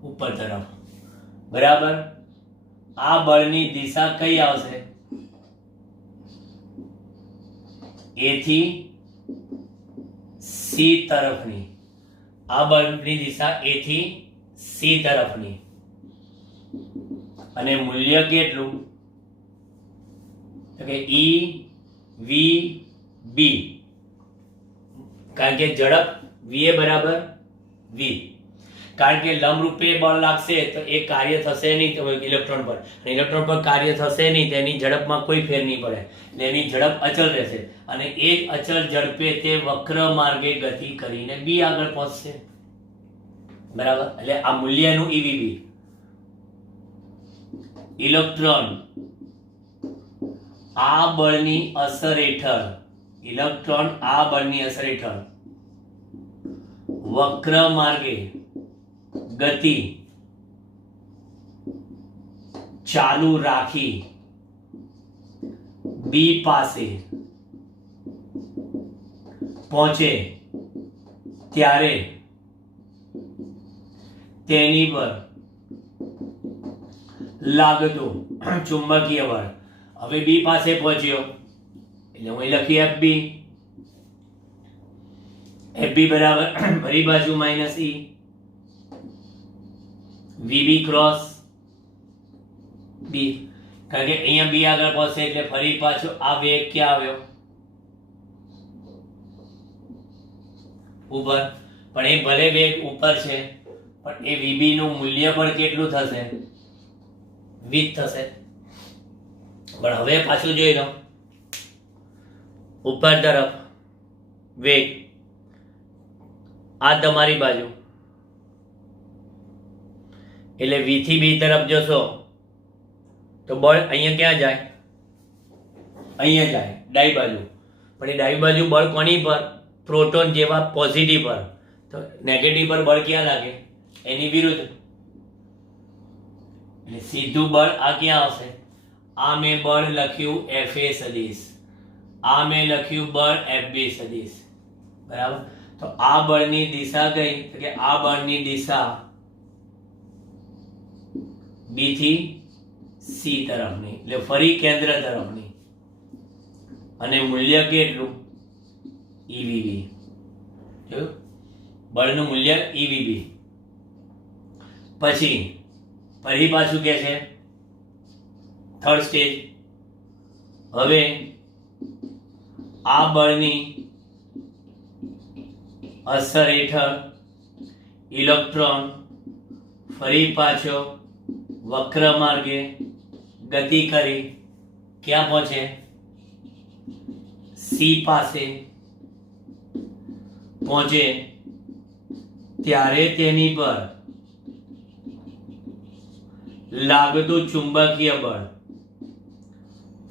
ઉપર તરફ, બરાબર. આ બળની દિશા કઈ આવશે, A થી C તરફની. આ બળની દિશા A થી C તરફની, અને મૂલ્ય કેટલું, તો કે E V B, કારણ કે ઝડપ VA બરાબર V, કારણ કે લંબરૂપે બળ લાગશે તો એ કાર્ય થશે નહીં ઇલેક્ટ્રોન પર, ઇલેક્ટ્રોન પર કાર્ય થશે નહીં, તેની ઝડપમાં કોઈ ફેર નહીં પડે, એટલે એની ઝડપ અચલ રહેશે, અને એ જ અચલ ઝડપે તે વક્ર માર્ગે ગતિ કરીને B આગળ પહોંચશે, બરાબર. એટલે આ મૂલ્યનું EVB. ઇલેક્ટ્રોન આ બળની અસર હેઠળ, ઇલેક્ટ્રોન આ બળની અસર હેઠળ વક્ર માર્ગે ગતિ ચાલુ રાખી B પાસે પહોંચે ત્યારે તેની પર લાગતું ચુંબકીય બળ. હવે બી પાસે પહોંચ્યો એટલે હું અહીં લખી FB. FB બરાબર ફરી બાજુ minus E VB cross B, કારણ કે અહીંયા B આગળ પહોંચે એટલે ફરી પાછો આ વેગ ક્યાં આવ્યો? ઉપર. પણ એ ભલે વેગ ઉપર છે પણ એ VB નું મૂલ્ય પણ કેટલું થશે? 20 થશે. પણ હવે પાછું જોઈ લો, ઉપર તરફ વેગ આ તમારી બાજુ એટલે V થી B તરફ જશો તો બળ અહીંયા ક્યાં જાય? અહીંયા જાય ડાબી બાજુ. પણ એ ડાબી બાજુ બળ કોની પર? પ્રોટોન જેવા પોઝિટિવ પર. તો નેગેટિવ પર બળ ક્યાં લાગે? એની વિરુદ્ધ. એટલે સીધું બળ આ ક્યાં આવશે? આ મેં બળ લખ્યું FA સદિશ, આ મેં લખ્યું બળ FB સદિશ. બરાબર. તો આ બળની દિશા કઈ? તો કે આ બળની દિશા B થી C તરફની, એટલે ફરી કેન્દ્ર તરફની. અને મૂલ્ય કેટલું? EVB. જોયું? બળનું મૂલ્ય EVB. પછી ફરી પાછું કે છે થર્ડ સ્ટેજ. હવે આ બળની અસર હેઠળ ઇલેક્ટ્રોન ફરી પાછો વક્ર માર્ગે ગતિ કરી ક્યાં પહોંચે? C પાસે પહોંચે ત્યારે તેની પર લાગતું ચુંબકીય બળ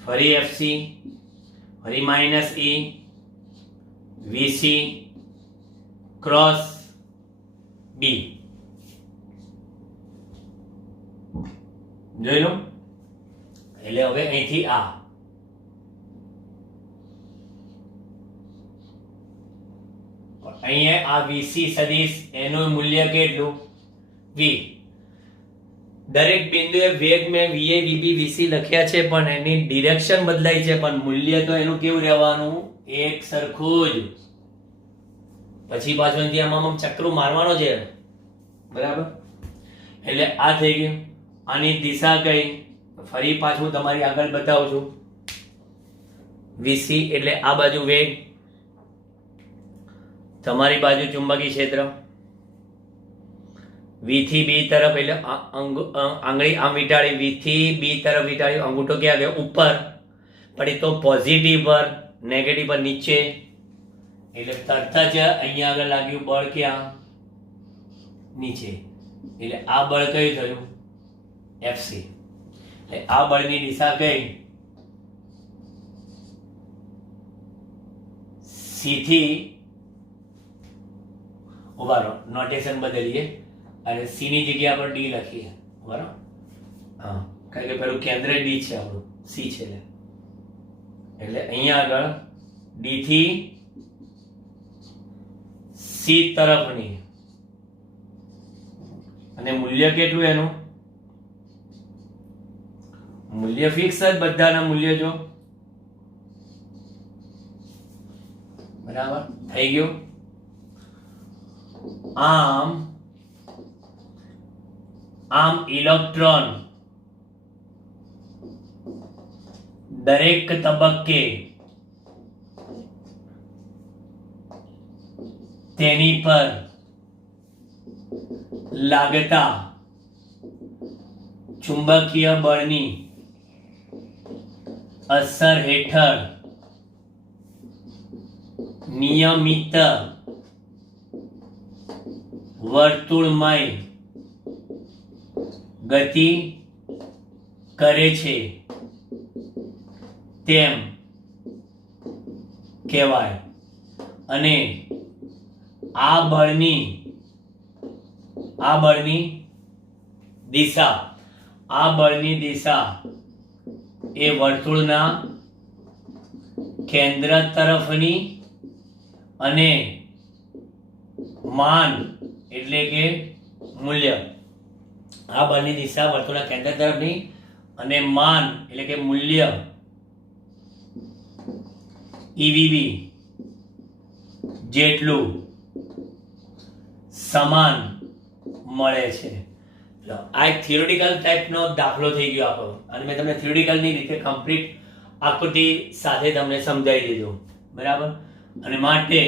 ફરી FC, ફરી minus E VC cross B. જોઈ લો. એટલે હવે અહીંથી આ અહીંયા આ VC સદિશ એનું મૂલ્ય કેટલું? V. દરેક બિંદુએ વેગ મેં VA VB VC લખ્યા છે પણ એની ડિરેક્શન બદલાઈ છે, પણ મૂલ્ય તો એનું કેવું રહેવાનું? એક સરખું જ. પછી પાછું અહીંથી આમાં ચક્રો મારવાનો છે. બરાબર. એટલે આ થઈ ગયું. આની દિશા કઈ? ફરી પાછું તમારી આગળ બતાવું છું. VC એટલે આ બાજુ વેગ, તમારી બાજુ ચુંબકીય ક્ષેત્ર. V થી B તરફ એટલે આંગળી આમ વિટાળી, V થી B તરફ વિટાળી, અંગૂઠો ક્યાં ગયો? ઉપર. પણ એ તો પોઝિટિવ પર, નેગેટિવ પર નીચે. એટલે તરત જ અહીંયા આગળ લાગ્યું બળ ક્યાં? નીચે. એટલે આ બળ કયું થયું? FC. એટલે આ બળની દિશા કઈ? C થી ઉભા રહો, નોટેશન બદલીએ અને C ની જગ્યા પર D લખીએ. બરાબર. હા, કારણ કે પેલું કેન્દ્ર D છે, આપણું C છે. એટલે અહીંયા આગળ D થી C તરફની. અને મૂલ્ય કેટલું એનું? મૂલ્ય ફિક્સ જ, બધાના મૂલ્ય જો. બરાબર થઈ ગયું. આમ ઇલેક્ટ્રોન દરેક તબક્કે તેની પર લાગતા ચુંબકીય બળની અસર હેઠળ નિયમિત વર્તુળમય ગતિ કરે છે તેમ કહેવાય. અને આ બળની દિશા એ વર્તુળના કેન્દ્ર તરફની અને માન એટલે કે મૂલ્ય આ બળની દિશા વર્તુળના કેન્દ્ર તરફની અને માન એટલે કે મૂલ્ય ઈવીબી જેટલું સમાન મળે છે. આ એક થિયોરિટિકલ ટાઈપનો દાખલો થઈ ગયો આપણો, અને મેં તમને થિયોરિટિકલની રીતે કમ્પ્લીટ આકૃતિ સાથે તમને સમજાવી દીધું, બરાબર. અને માટે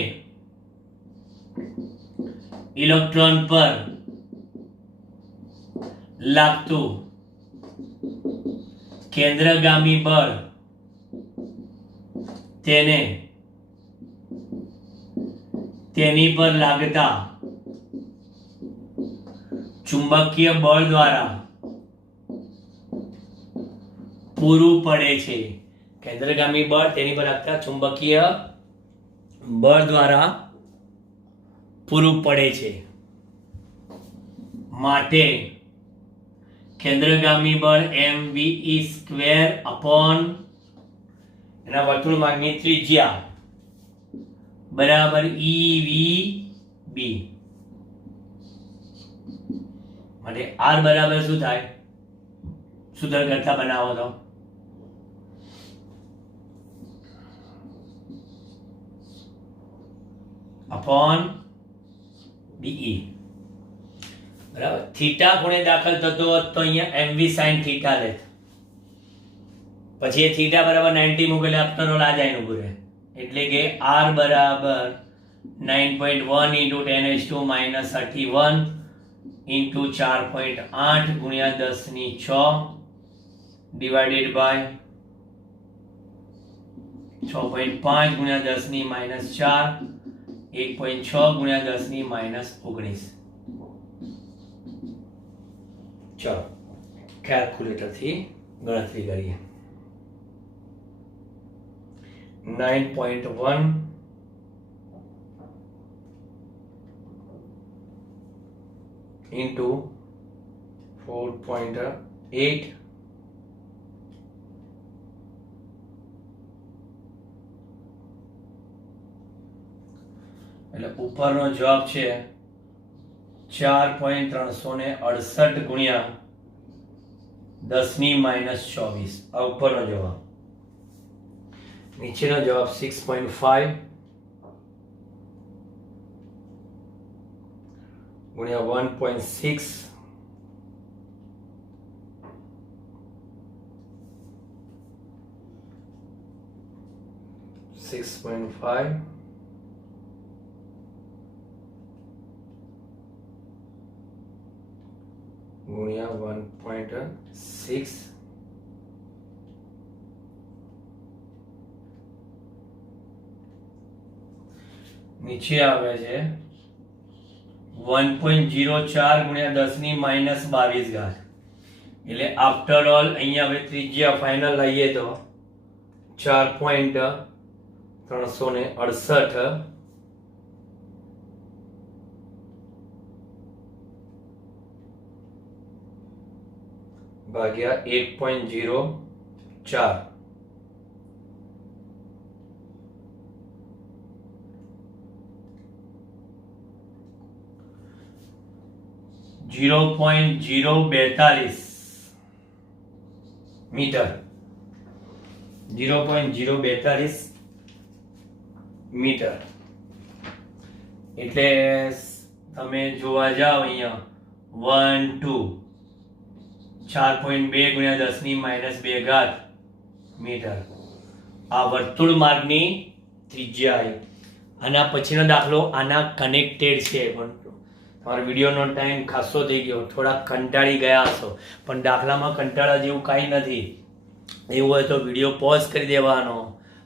ઇલેક્ટ્રોન પર લાગતું કેન્દ્રગામી બળ તેને તેની પર લાગતા ચુંબકીય બળ દ્વારા પૂરું પડે છે. કેન્દ્રગામી બળ તેની પર લાગતા ચુંબકીય બળ દ્વારા પૂરું પડે છે. માટે કેન્દ્રગામી બળ mve² અપોન એના વર્તુળ માર્ગની ત્રિજ્યા બરાબર EVB. માટે R બરાબર શું થાય? સૂત્ર કરતા બનાવો તો અપોન BE, બરાબર. થીટા ખૂણે દાખલ થતો હોત તો અહીંયા MV sin થીટા લેત, પછી એ થીટા બરાબર 90 મૂકે એટલે આપનો આ જાય ઊભું રહે, એટલે કે R બરાબર 9.1 into 10⁻⁻31 into 4.8 ગુણ્યા 10⁶ divided by 6.5 ગુણ્યા 10⁻⁴ 1.6 ગુણ્યા 10⁻⁹. ચલો કેલ્ક્યુલેટર થી ગણતરી કરીએ. 9.1 into 4.8 એટલે ઉપરનો જવાબ છે 4.368 ગુણ્યા 10⁻24. આ ઉપરનો જવાબ. નીચેનો જવાબ 6.5 ગુણ્યા 1.6 6.5 ગુણ્યા 1.6 નીચે આવે છે 1.04 ગુણ્યા 10⁻22. એટલે આફ્ટર ઓલ અહીંયા હવે ત્રિજ્યા ફાઇનલ લઈએ તો 4.368 ભાગ્યા 1.04 0.042 મીટર. 0.042 મીટર એટલે તમે જોવા જાઓ અહીંયા 1 2 4.2 ગુણ્યા 10⁻². મીટર આ વર્તુળ માર્ગની ત્રિજ્યા. આના પછીનો દાખલો આના કનેક્ટેડ છે, પણ તમારો વિડીયોનો ટાઈમ ખાસો થઈ ગયો, થોડા કંટાળી ગયા હશો, પણ દાખલામાં કંટાળા જેવું કાંઈ નથી. એવું હોય તો વિડીયો પોઝ કરી દેવાનો,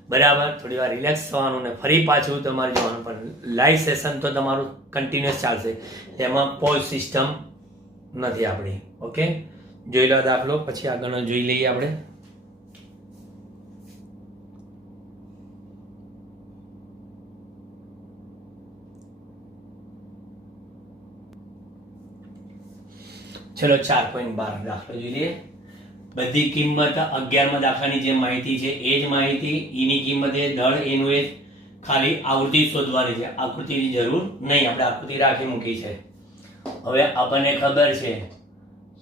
બરાબર. થોડી વાર રિલેક્સ થવાનું ને ફરી પાછું તમારે જોવાનું. પણ લાઈવ સેશન તો તમારું કન્ટિન્યુઅસ ચાલશે, એમાં પોઝ સિસ્ટમ નથી આપણી. ઓકે, જોઈ લો દાખલો, પછી આગળનો જોઈ લઈએ આપણે. ચલો 4.12 દાખલો જોઈ લઈએ. બધી કિંમત 11માં દાખલાની જે માહિતી છે એ જ માહિતી. ઈની કિંમત એ દળ એનું એ ખાલી આવૃત્તિ શોધવાની છે, આકૃતિની જરૂર નહીં, આપણે આકૃતિ રાખી મૂકી છે. હવે આપણને ખબર છે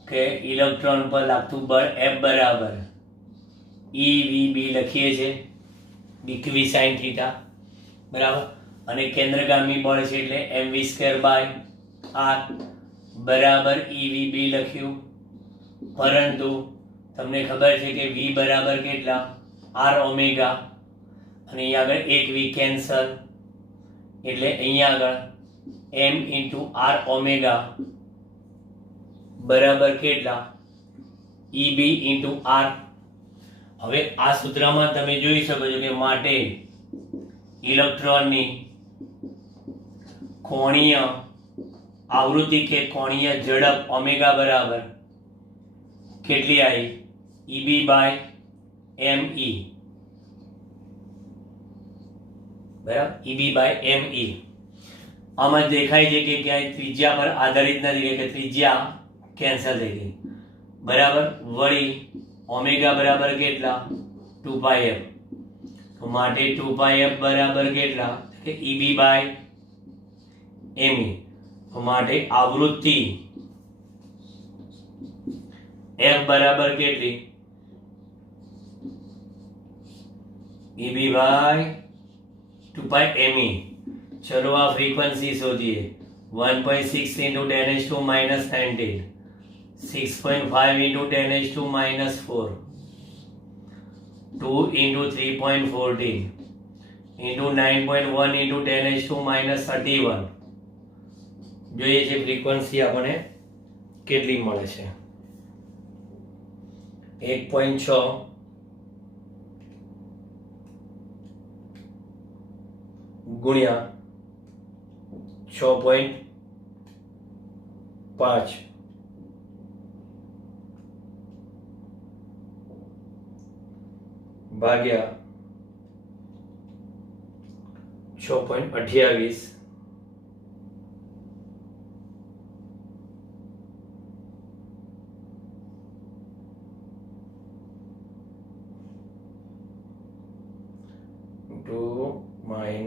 કે ઇલેક્ટ્રોન પર લાગતું બળ F બરાબર EVB લખીએ છીએ, BQ sin થીટા બરાબર, અને કેન્દ્રગામી બળ છે એટલે mv²/r બરાબર EVB લખ્યું. પરંતુ તમને ખબર છે કે v બરાબર કેટલા, r ઓમેગા, અને અહીંયા આગળ એક v કેન્સલ, એટલે અહીંયા આગળ m ઇન્ટુ r ઓમેગા બરાબર કેટલા, EB ઇન્ટુ r. હવે આ સૂત્રમાં તમે જોઈ શકો છો કે માટે ઇલેક્ટ્રોનની કોણીય આવૃત્તિ કે કોણીય ઝડપ ઓમેગા બરાબર કેટલી આવી, EB/me બરાબર, EB/me. આમાં દેખાય છે કે ક્યાંય ત્રિજ્યા પર આધારિત નથી કે ત્રિજ્યા કેન્સલ થઈ ગઈ બરાબર. વળી ઓમેગા બરાબર કેટલા, 2πf. તો માટે 2πf બરાબર કેટલા કે EB/me. તો માટે આવૃત્તિ f બરાબર કેટલી, EB/2πme. ચલો આ ફ્રીક્વન્સી શોધીએ. 1.6 into 10⁻⁻⁹, 6.5 into 10⁻⁻⁴, 2 into 3.14 into 9.1 into 10⁻⁻31. જોઈએ છે ફ્રીક્વન્સી આપણને કેટલી મળે છે. 1.6 ગુણ્યા 6.5 ભાગ્યા 6.28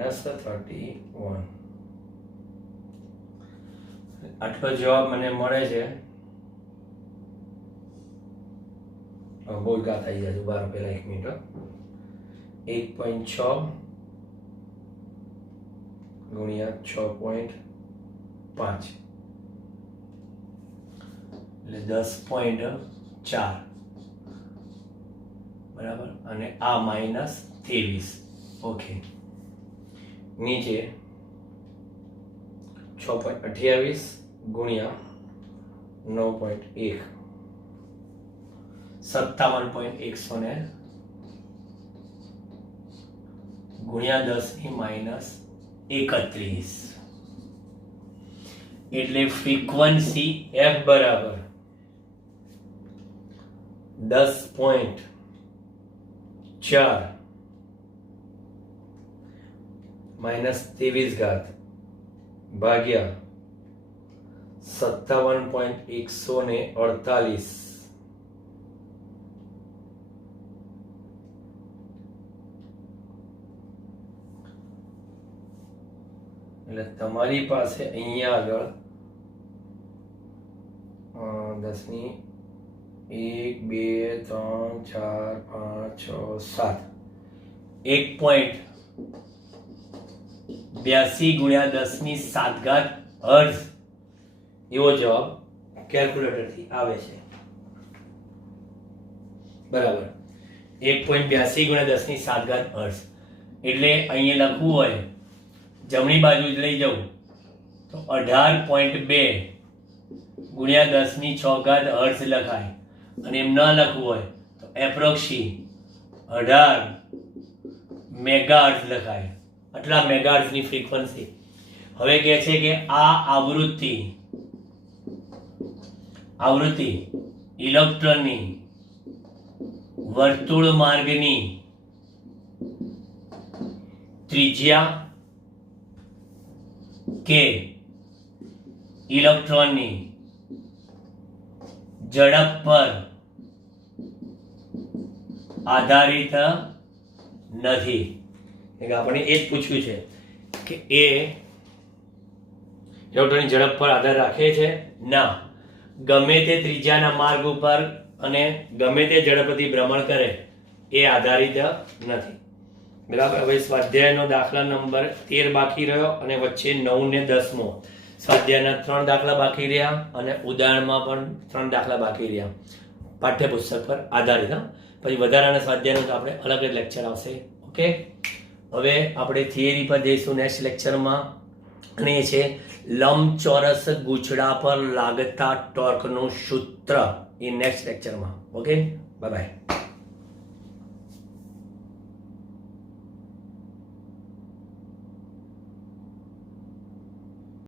-31. આટલો જવાબ મને મળે છે. બહુ ગા થઈ જાય છે, બાર પહેલા 1 મિનિટ. 1.6 ગુણ્યા 6.5 એટલે 10.4 બરાબર, અને આ -23. ઓકે, નીચે 6.28 ગુણ્યા 9.1 57.100 ગુણ્યા 10⁻31. એટલે ફ્રીક્વન્સી f બરાબર 10.4 -23 ભાગ્યા 57.148. એટલે તમારી પાસે અહીંયા આગળ 10 ની 1 2 3 4 5 6 7 1.82 ગુણ્યા 10⁻⁷ હર્ટ્ઝ એવો જવાબ કેલ્ક્યુલેટરથી આવે છે બરાબર. 1.82 ગુણ્યા 10⁻⁷ હર્ટ્ઝ. એટલે અહીંયા લખવું હોય, જમણી બાજુ જ લઈ જવું તો 18.2 ગુણ્યા 10�6 હર્ટ્ઝ લખાય, અને એમ ન લખવું હોય તો એપ્રોક્સી 18 મેગાહર્ટ્ઝ લખાય. આટલા મેગાહર્ટ્ઝની ફ્રીક્વન્સી. હવે કહે છે કે આ આવૃત્તિ ઇલેક્ટ્રોનની વર્તુળ માર્ગની ત્રિજ્યા કે ઇલેક્ટ્રોનની ઝડપ પર આધારિત નથી. આપણે એ જ પૂછ્યું છે કે એ ઇલેક્ટ્રોનની ઝડપ પર આધાર રાખે છે? ના. ગમે તે ત્રિજ્યાના માર્ગ ઉપર અને ગમે તે ઝડપથી ભ્રમણ કરે એ આધારિત નથી. બરાબર. હવે સ્વાધ્યાયનો દાખલા નંબર 13 બાકી રહ્યો અને વચ્ચે 9 ને 10મો સ્વાધ્યાયના 3 દાખલા બાકી રહ્યા અને ઉદાહરણમાં પણ 3 દાખલા બાકી રહ્યા પાઠ્યપુસ્તક પર આધારિત. પછી વધારાના સ્વાધ્યાયનો તો આપણે અલગ જ લેક્ચર આવશે. ઓકે, હવે આપણે થિયરી પર જઈશું નેક્સ્ટ લેક્ચરમાં, અને એ છે લંબચોરસ ગૂંચળા પર લાગતા ટોર્કનું સૂત્ર. એ નેક્સ્ટ લેક્ચરમાં. Okay, bye bye.